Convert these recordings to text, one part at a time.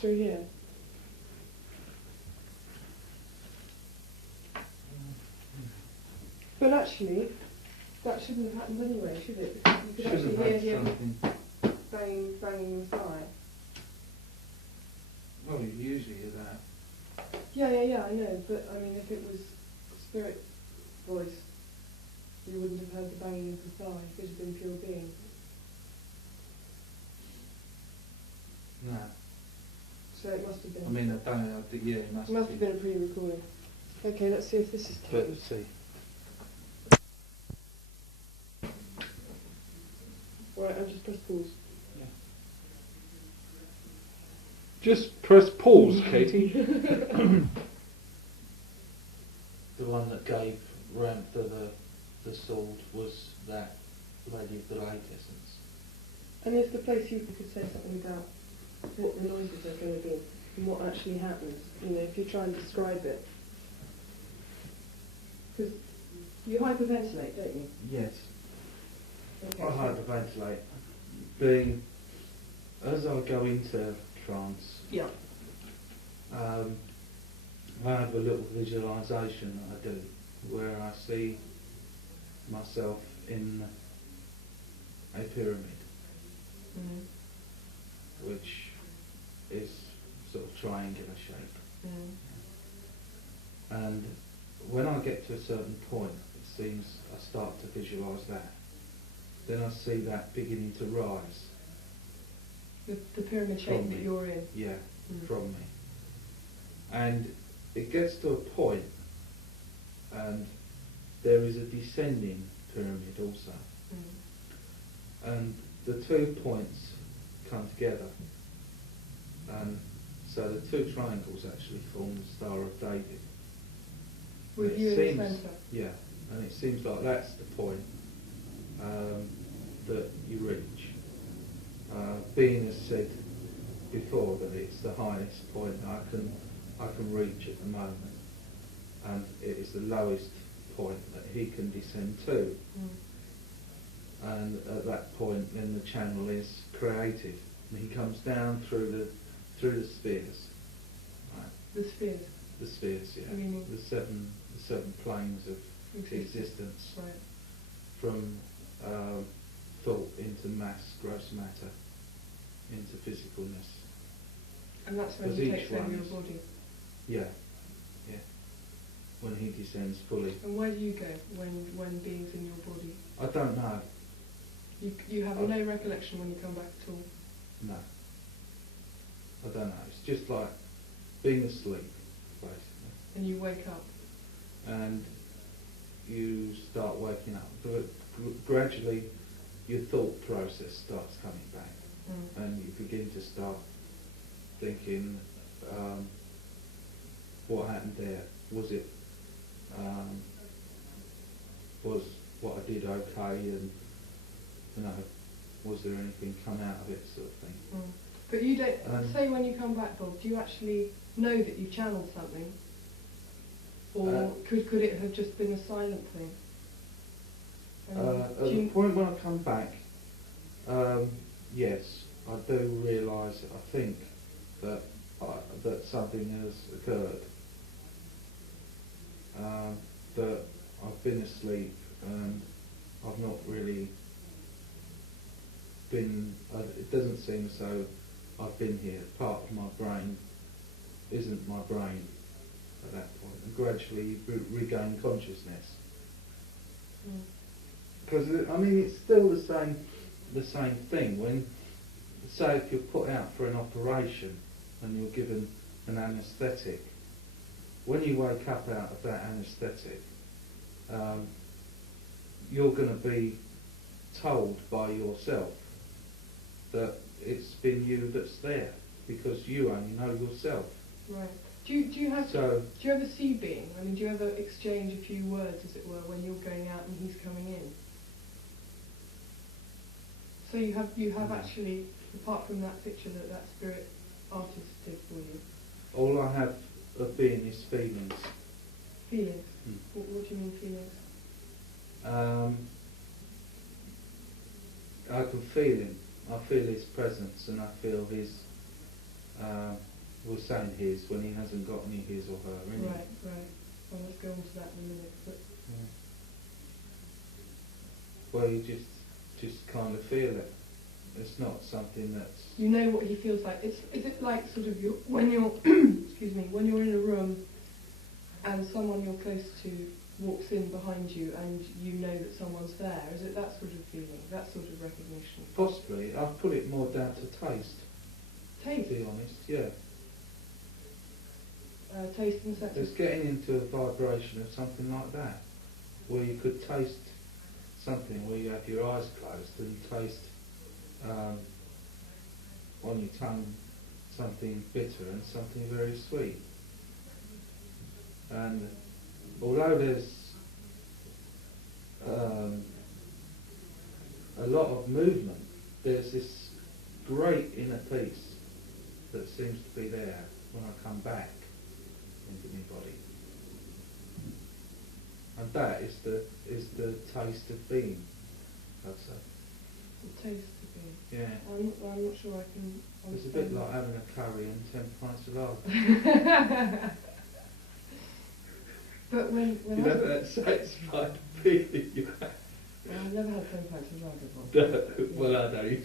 through here? But actually, that shouldn't have happened anyway, should it? Because you could actually hear him banging your thigh. Well, you usually hear that. Yeah, I know. But I mean, if it was spirit voice, you wouldn't have heard the banging of the thigh. It would have been pure being. No. So it must have been. I mean, I don't know. Yeah, it must have been a pre-recording. Okay, let's see if this is taken. Let's see. Right, I'll just press pause. Yeah. Just press pause, Katie. The one that gave ramp to the sword was that Lady of the Lake essence. And is the place you could say something about what the noises are going to be and what actually happens? You know, if you try and describe it. Because you hyperventilate, don't you? Yes. Okay. I hyperventilate. Being, as I go into trance, yeah. I have a little visualisation that I do where I see myself in a pyramid, which is sort of triangular shape. And when I get to a certain point, it seems I start to visualise that. Then I see that beginning to rise. The pyramid shape that you're in? Yeah, from me. And it gets to a point, and there is a descending pyramid also. And the 2 points come together. And so the 2 triangles actually form the Star of David. With you in the centre? Yeah, and it seems like that's the point that you reach. Being as said before that it's the highest point I can reach at the moment, and it is the lowest point that he can descend to. And at that point, then the channel is created, and he comes down through the spheres. Right. The spheres. The spheres, yeah. Meaning? The seven planes of existence. Right. From thought into mass, gross matter, into physicalness. And that's when he takes over your body? Yeah, yeah. When he descends fully. And where do you go when being's in your body? I don't know. You have no recollection when you come back at all? No. I don't know. It's just like being asleep, basically. And you wake up? And you start waking up. But gradually your thought process starts coming back. And you begin to start thinking, what happened there? Was it, was what I did okay, and you know, was there anything come out of it, sort of thing. But you don't, say when you come back, Bob, do you actually know that you channeled something? Or could it have just been a silent thing? At the point when I come back, yes, I do realise, I think, that something has occurred. That I've been asleep and I've not really been, it doesn't seem as though I've been here. Part of my brain isn't my brain at that point, and gradually regain consciousness. Because I mean, it's still the same thing. When, say, if you're put out for an operation and you're given an anaesthetic, when you wake up out of that anaesthetic, you're going to be told by yourself that it's been you that's there, because you only know yourself. Right. Do you ever see being? I mean, do you ever exchange a few words, as it were, when you're going out and he's coming in? So you have actually, apart from that picture that spirit artist did for you. All I have of being is feelings. Feelings? What do you mean feelings? I can feel him. I feel his presence, and I feel his we're saying his when he hasn't got any his or her, any. Right, right. Well, let's go on to that in a minute. But Yeah. Well, you just kind of feel it. It's not something that's... you know what he feels like. Is it like sort of when you're excuse me, when you're in a room and someone you're close to walks in behind you and you know that someone's there? Is it that sort of feeling, that sort of recognition? Possibly. I'd put it more down to taste. Taste? To be honest, yeah. Taste in the sense It's of... getting into a vibration of something like that, where you could taste something, where you have your eyes closed and taste on your tongue something bitter and something very sweet. And although there's a lot of movement, there's this great inner peace that seems to be there when I come back into my body. And that is the taste of being, I'd say. The taste of being. Yeah. I'm not sure I can It's a understand bit that. like having a curry and 10 pints of lager. But when You know that satisfied feeling you have? well, I've never had 10 pints of lager before. Well, I know, you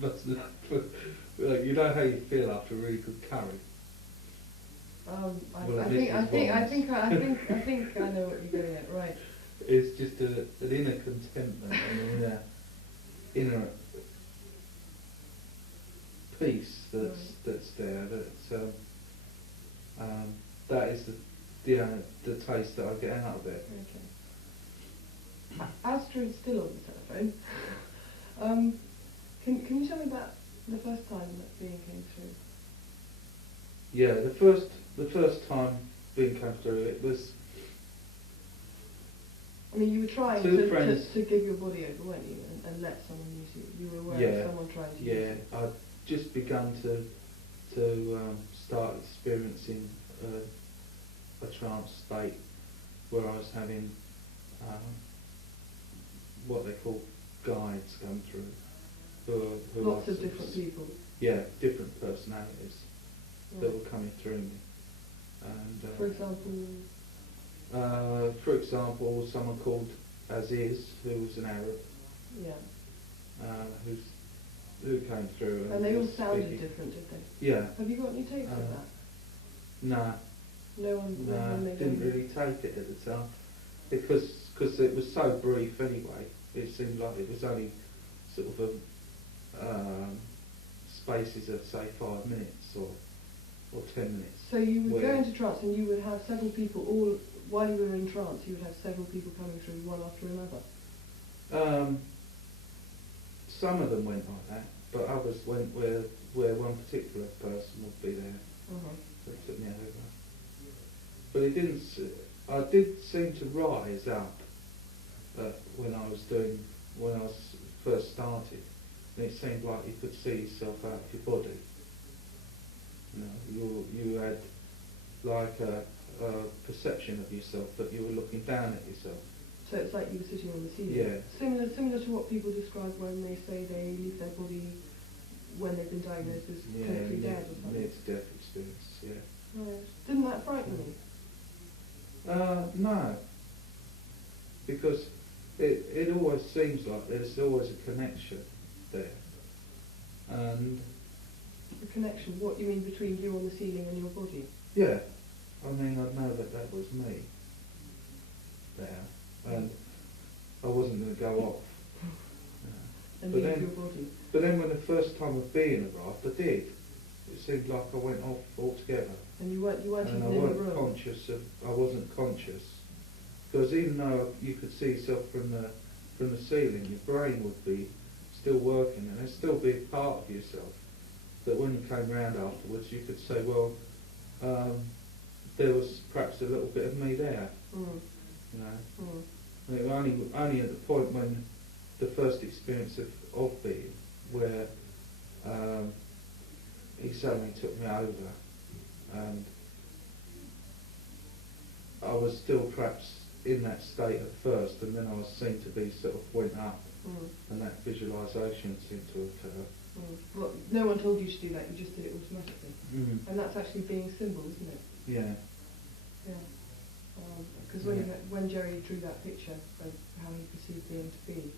must not. Well, you know how you feel after a really good curry? Well, I think I know what you're getting at, right. It's just an inner contentment and an inner peace that's there. That is the taste that I get out of it. Okay. Astra is still on the telephone. Can you tell me about the first time that being came through? Yeah, the first time being came through, it was... I mean, you were trying Two friends. to give your body over, weren't you, and let someone use you. You were aware of someone trying to use you. Yeah, I'd just begun to start experiencing a trance state where I was having what they call guides come through. Who Lots of different people. Yeah, different personalities that Right. were coming through me. And For example? for example, someone called Aziz, who was an Arab, Yeah. who came through. And they all was sounded speaking. different, did they? Yeah. Have you got any tapes of that? No. No one made Didn't any? really take it at the time because it was so brief anyway. It seemed like it was only sort of spaces of say 5 minutes or 10 minutes. So you would go into trance and you would have several people all, while you were in trance, you would have several people coming through one after another? Some of them went like that, but others went where one particular person would be there. Uh-huh. That took me over. But it didn't. I did seem to rise up when I was first started, and it seemed like you could see yourself out of your body. You know, you had like a perception of yourself that you were looking down at yourself. So it's like you were sitting on the ceiling. Yeah. Similar to what people describe when they say they leave their body when they've been diagnosed as clinically dead or something. Near-to-death experience. Yeah. Right. Didn't that frighten you? No, because it always seems like there's always a connection there, and The connection, what you mean between you on the ceiling and your body? yeah, I mean I know that was me there, and I wasn't going to go off. And But leave then- your body? But then when the first time of being arrived, I did. It seemed like I went off altogether. And you weren't And even I in the room? I wasn't conscious. Because even though you could see yourself from the ceiling, your brain would be still working and there'd still be a part of yourself that when you came round afterwards you could say, well, there was perhaps a little bit of me there. Mm. You know. Mm. And it was only at the point when the first experience of being, where he suddenly took me over, and I was still perhaps in that state at first, and then I was seen to be sort of went up, Mm. and that visualisation seemed to occur. Well, no one told you to do that, you just did it automatically. Mm. And that's actually being a symbol, isn't it? Yeah. Yeah. Because when Jerry drew that picture of how he perceived being to be,